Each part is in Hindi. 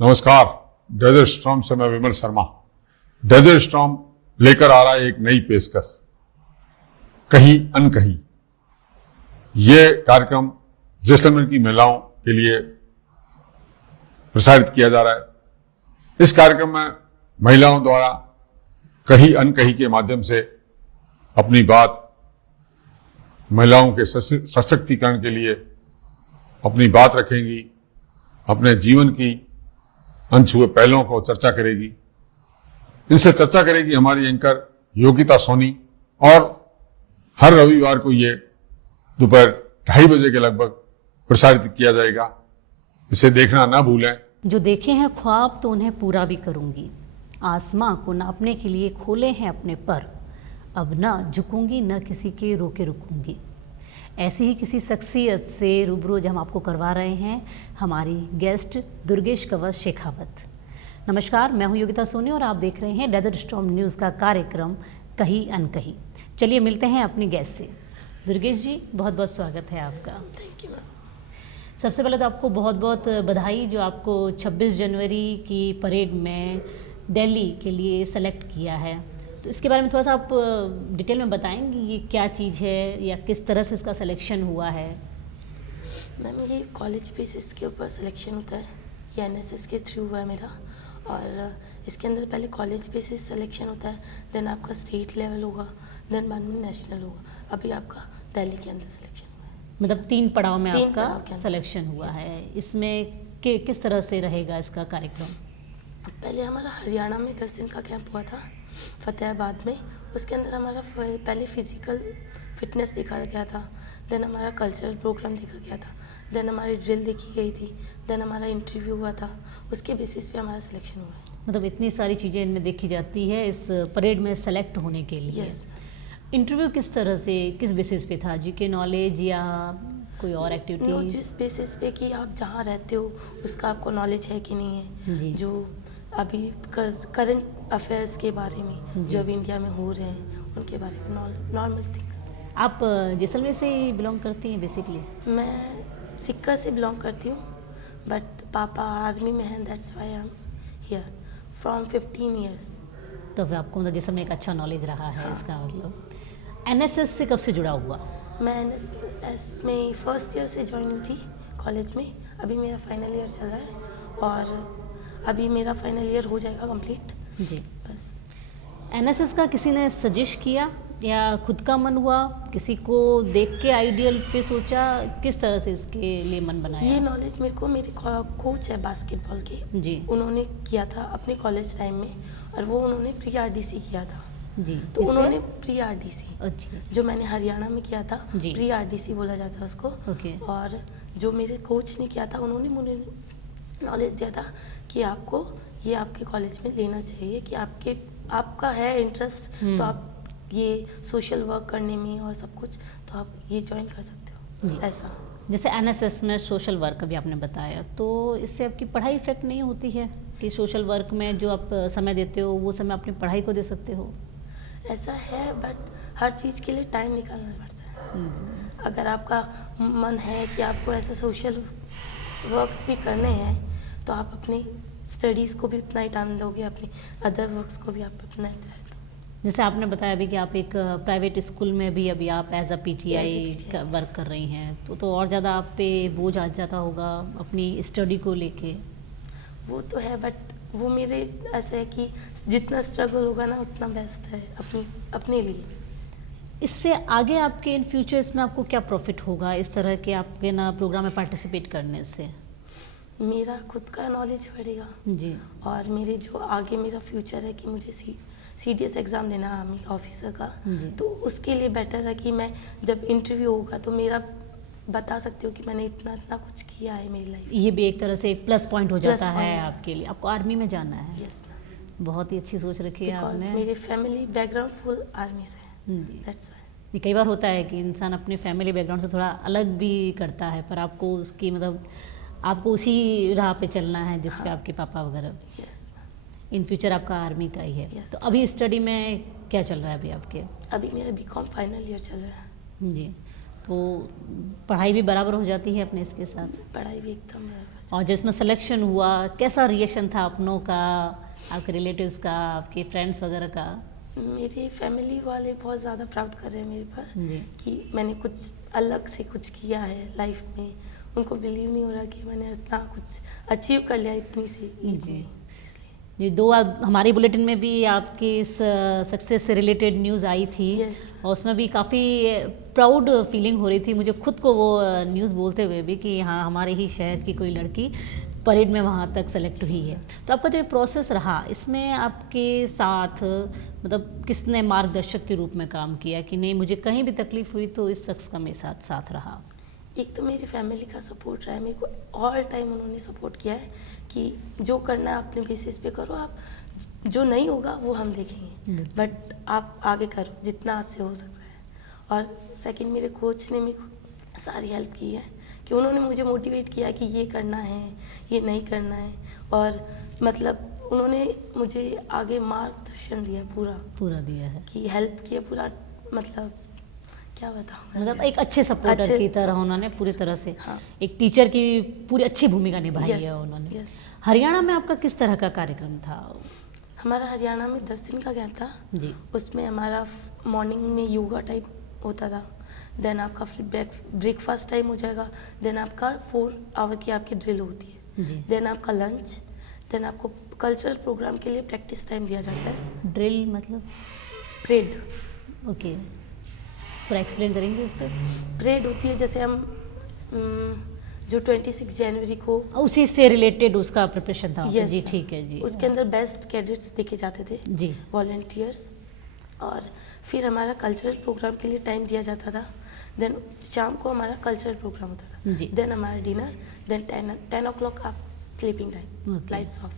नमस्कार। डेजर्ट स्टॉर्म से मैं विमल शर्मा। डेजर्ट स्टॉर्म लेकर आ रहा है एक नई पेशकश, कहीं अनकहीं। ये कार्यक्रम जैसलमेर की महिलाओं के लिए प्रसारित किया जा रहा है। इस कार्यक्रम में महिलाओं द्वारा कहीं अनकहीं के माध्यम से अपनी बात, महिलाओं के सशक्तिकरण के लिए अपनी बात रखेंगी, अपने जीवन की अनछुए पहलुओं को चर्चा करेगी। इनसे चर्चा करेगी हमारी एंकर योगिता सोनी, और हर रविवार को ये दोपहर 2:30 बजे के लगभग प्रसारित किया जाएगा। इसे देखना ना भूलें। जो देखे हैं ख्वाब तो उन्हें पूरा भी करूंगी, आसमां को नापने के लिए खोले हैं अपने पर, अब ना झुकूंगी न किसी के रोके रुकूंगी। ऐसी ही किसी शख्सियत से रूबरू हम आपको करवा रहे हैं हमारी गेस्ट दुर्गेश कंवर शेखावत। नमस्कार, मैं हूं योगिता सोनी और आप देख रहे हैं डेजर्ट स्टॉर्म न्यूज़ का कार्यक्रम कहीं अनकहीं। चलिए मिलते हैं अपनी गेस्ट से। दुर्गेश जी, बहुत बहुत स्वागत है आपका। Thank you ma'am. सबसे पहले तो आपको बहुत बहुत बधाई जो आपको 26 जनवरी की परेड में दिल्ली के लिए सेलेक्ट किया है। तो इसके बारे में थोड़ा सा आप डिटेल में बताएंगे, ये क्या चीज़ है या किस तरह से इसका सिलेक्शन हुआ है? मैम, ये कॉलेज बेसिस के ऊपर सिलेक्शन होता है, ये एनएसएस के थ्रू हुआ है मेरा। और इसके अंदर पहले कॉलेज बेसिस सिलेक्शन होता है, देन आपका स्टेट लेवल होगा, देन बाद में नेशनल होगा। अभी आपका दिल्ली के अंदर सिलेक्शन हुआ है। मतलब 3 पड़ाव में तीन आपका पड़ाव के अंदर सिलेक्शन हुआ Yes, है। इसमें किस तरह से रहेगा इसका कार्यक्रम? पहले हमारा हरियाणा में 10 दिन का कैंप हुआ था, फतेहाबाद में। उसके अंदर हमारा पहले फिजिकल फिटनेस देखा गया था, देन हमारा कल्चरल प्रोग्राम देखा गया था, देन हमारी ड्रिल देखी गई थी, देन हमारा इंटरव्यू हुआ था। उसके बेसिस पे हमारा सिलेक्शन हुआ है। मतलब इतनी सारी चीज़ें इनमें देखी जाती है इस परेड में सेलेक्ट होने के लिए। यस। इंटरव्यू किस तरह से, किस बेसिस पे था? जीके नॉलेज या कोई और नो, एक्टिविटीज? जिस बेसिस पे कि आप जहाँ रहते हो उसका आपको नॉलेज है कि नहीं है, जी। जो अभी करंट अफेयर्स के बारे में जो अभी इंडिया में हो रहे हैं उनके बारे में नॉर्मल थिंग्स। आप जैसलमेर से बिलोंग करती हैं बेसिकली? मैं सिक्का से बिलोंग करती हूँ, बट पापा आर्मी में हैं, that's why I am here from 15 years. तो फिर आपको मतलब जैसलमेर एक अच्छा नॉलेज रहा है इसका मतलब। एनएसएस से कब से जुड़ा हुआ? मैं एनएसएस में फर्स्ट ईयर से ज्वाइन हुई थी कॉलेज में। अभी मेरा फाइनल ईयर चल रहा है और अभी मेरा फाइनल ईयर हो जाएगा कंप्लीट। जी। बस। एनएसएस का किसी ने सजेस्ट किया या खुद का मन हुआ, किसी को देख के आइडियल पे सोचा, किस तरह से इसके लिए मन बनाया? ये नॉलेज मेरे को मेरे कोच है बास्केटबॉल के, जी। उन्होंने किया था अपने कॉलेज टाइम में, और वो उन्होंने प्री आरडीसी किया था। जी। तो जिससे? उन्होंने प्री आरडीसी, अच्छा। जो मैंने हरियाणा में किया था, जी। प्री आरडीसी बोला जाता है उसको। ओके। और जो मेरे कोच ने किया था, उन्होंने मुझे नॉलेज दिया था कि आपको ये आपके कॉलेज में लेना चाहिए, कि आपका है इंटरेस्ट तो आप ये सोशल वर्क करने में और सब कुछ, तो आप ये ज्वाइन कर सकते हो। जी। ऐसा। जैसे एनएसएस में सोशल वर्क अभी आपने बताया, तो इससे आपकी पढ़ाई इफेक्ट नहीं होती है कि सोशल वर्क में जो आप समय देते हो वो समय अपनी पढ़ाई को दे सकते हो? ऐसा है, बट हर चीज़ के लिए टाइम निकालना पड़ता है। अगर आपका मन है कि आपको ऐसे सोशल वर्क्स भी करने हैं, तो आप अपनी स्टडीज़ को भी उतना ही टाइम दोगे, अपनी अदर वर्क्स को भी आप उतना ही टाइम दो। जैसे आपने बताया अभी कि आप एक प्राइवेट स्कूल में भी अभी आप एज अ पीटीआई का वर्क कर रही हैं, तो और ज़्यादा आप पे बोझ आ जाता होगा अपनी स्टडी को लेके? वो तो है, बट वो मेरे ऐसे है कि जितना स्ट्रगल होगा ना उतना बेस्ट है अपने लिए। इससे आगे आपके इन फ्यूचर्स में आपको क्या प्रॉफिट होगा इस तरह के आपके ना प्रोग्राम में पार्टिसिपेट करने से? मेरा खुद का नॉलेज बढ़ेगा जी। और मेरे जो आगे मेरा फ्यूचर है कि मुझे सीडीएस एग्ज़ाम देना है आर्मी ऑफिसर का, तो उसके लिए बेटर है कि मैं जब इंटरव्यू होगा तो मेरा बता सकती हूँ कि मैंने इतना इतना कुछ किया है मेरी लाइफ। ये भी एक तरह से एक प्लस पॉइंट हो जाता है point। आपके लिए। आपको आर्मी में जाना है? Yes ma'am. बहुत ही अच्छी सोच रखी है बिकॉज आपने। मेरी फैमिली बैकग्राउंड फुल आर्मी से है, जी। That's why. ये कई बार होता है कि इंसान अपने फैमिली बैकग्राउंड से थोड़ा अलग भी करता है, पर आपको उसकी मतलब आपको उसी राह पे चलना है जिस पे आपके पापा वगैरह। यस। इन फ्यूचर आपका आर्मी का ही है। Yes. तो अभी स्टडी में क्या चल रहा है अभी आपके? अभी मेरा बीकॉम फाइनल ईयर चल रहा है। जी। तो पढ़ाई भी बराबर हो जाती है अपने इसके साथ? पढ़ाई भी एकदम बराबर और जिसमें सिलेक्शन हुआ, कैसा रिएक्शन था अपनों का, आपके रिलेटिव्स का, आपके फ्रेंड्स वगैरह का? मेरे फैमिली वाले बहुत ज़्यादा प्राउड कर रहे हैं मेरे पर जी। कि मैंने कुछ अलग से कुछ किया है लाइफ में। उनको बिलीव नहीं हो रहा कि मैंने इतना कुछ अचीव कर लिया इतनी सी एज जी। में, इसलिए। जी, दो हमारी बुलेटिन में भी आपकी इस सक्सेस से रिलेटेड न्यूज़ आई थी। Yes. और उसमें भी काफ़ी प्राउड फीलिंग हो रही थी मुझे खुद को वो न्यूज़ बोलते हुए भी कि हाँ, हमारे ही शहर की कोई लड़की परेड में वहाँ तक सेलेक्ट हुई है। तो आपका जो ये प्रोसेस रहा, इसमें आपके साथ मतलब किसने मार्गदर्शक के रूप में काम किया कि नहीं मुझे कहीं भी तकलीफ हुई तो इस शख्स का मेरे साथ रहा? एक तो मेरी फैमिली का सपोर्ट रहा है, मेरे को ऑल टाइम उन्होंने सपोर्ट किया है कि जो करना है अपने बेसिस पे करो, आप जो नहीं होगा वो हम देखेंगे, बट आप आगे करो जितना आपसे हो सकता है। और सेकंड, मेरे कोच ने मेरे को सारी हेल्प की है कि उन्होंने मुझे मोटिवेट किया कि ये करना है, ये नहीं करना है, और मतलब उन्होंने मुझे आगे मार्गदर्शन दिया पूरा दिया है कि हेल्प किया पूरा, मतलब क्या बताऊँ, मतलब एक अच्छे सपोर्टर की तरह उन्होंने पूरी तरह से हाँ। एक टीचर की पूरी अच्छी भूमिका निभाई है Yes, उन्होंने। yes। हरियाणा में आपका किस तरह का कार्यक्रम था? हमारा हरियाणा में 10 दिन का कैंप था। जी। उसमें हमारा मॉर्निंग में योगा टाइप होता था, देन आपका ब्रेकफास्ट टाइम हो जाएगा, देन आपका 4 आवर की आपकी ड्रिल होती है, जी। देन आपका लंच, देन आपको कल्चरल प्रोग्राम के लिए प्रैक्टिस टाइम दिया जाता है। ड्रिल मतलब? परेड, ओके, थोड़ा एक्सप्लेन करेंगे उससे? परेड होती है जैसे हम जो 26 जनवरी को, उसी से रिलेटेड उसका प्रिपरेशन था? Yes, जी, ठीक है जी। उसके अंदर बेस्ट कैडेट्स देखे जाते थे, जी। वॉलंटियर्स। और फिर हमारा कल्चरल प्रोग्राम के लिए टाइम दिया जाता था, देन शाम को हमारा कल्चरल प्रोग्राम होता था, जी। देन हमारा डिनर, देन 10 o'clock आप sleeping time, Okay. Lights off.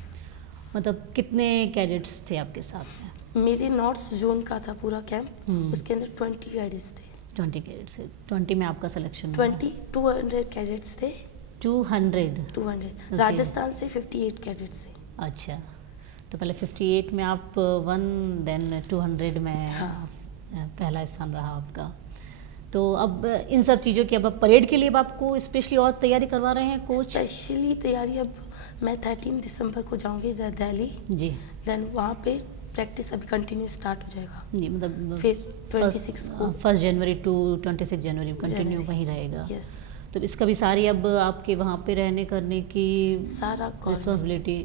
मतलब कितने कैडेट्स थे आपके साथ में? मेरे नॉर्थ जोन का था पूरा कैंप, उसके अंदर 20 कैडेट्स थे। 20 कैडेट्स से 20 में आपका सिलेक्शन हुआ? 200 कैडेट्स थे। 200? राजस्थान से 58 कैडेट्स थे। अच्छा, तो पहले 58 में आप 1, देन 200 में हाँ। पहला स्थान रहा आपका। तो अब इन सब चीज़ों की अब परेड के लिए अब आपको स्पेशली और तैयारी करवा रहे हैं कोच? स्पेशली तैयारी, अब मैं 13 दिसंबर को जाऊंगी दिल्ली, जी। देन वहाँ पे प्रैक्टिस अभी कंटिन्यू स्टार्ट हो जाएगा। जी, मतलब फिर 26 को 1 जनवरी टू 26 जनवरी कंटिन्यू वहीं रहेगा। यस, तो इसका भी सारी अब आपके वहाँ पे रहने करने की सारा रिस्पॉन्सिबिलिटी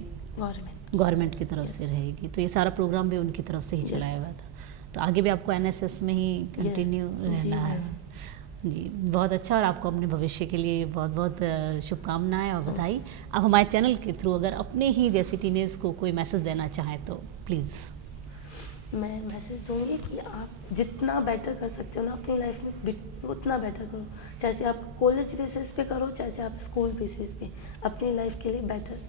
गवर्नमेंट की तरफ से रहेगी, तो ये सारा प्रोग्राम भी उनकी तरफ से ही चलाया हुआ था। तो आगे भी आपको एनएसएस में ही कंटिन्यू रहना है? जी, बहुत अच्छा। और आपको अपने भविष्य के लिए बहुत बहुत शुभकामनाएं और बधाई। आप हमारे चैनल के थ्रू अगर अपने ही जैसे टीनेज को कोई मैसेज देना चाहें तो प्लीज़। मैं मैसेज दूंगी कि आप जितना बेटर कर सकते हो ना अपनी लाइफ में, उतना बेटर करो, चाहे आप कॉलेज बेसिस पे करो, चाहे आप स्कूल बेसिस पे, अपनी लाइफ के लिए बेटर,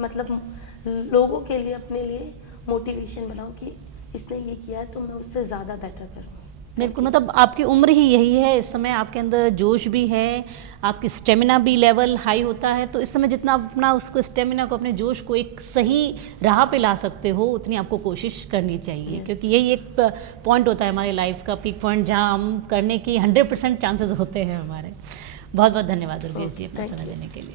मतलब लोगों के लिए, अपने लिए मोटिवेशन बनाओ कि इसने ये किया है तो मैं उससे ज़्यादा बेटर करूँ। बिल्कुल, मतलब आपकी उम्र ही यही है, इस समय आपके अंदर जोश भी है, आपकी स्टेमिना भी लेवल हाई होता है, तो इस समय जितना आप अपना उसको स्टेमिना को, अपने जोश को एक सही राह पे ला सकते हो उतनी आपको कोशिश करनी चाहिए। Yes. क्योंकि यही एक पॉइंट होता है हमारी लाइफ का, पीक पॉइंट, जहाँ हम करने की 100% चांसेस होते हैं हमारे। बहुत बहुत धन्यवाद दुर्गेश जी अपना समय देने के लिए।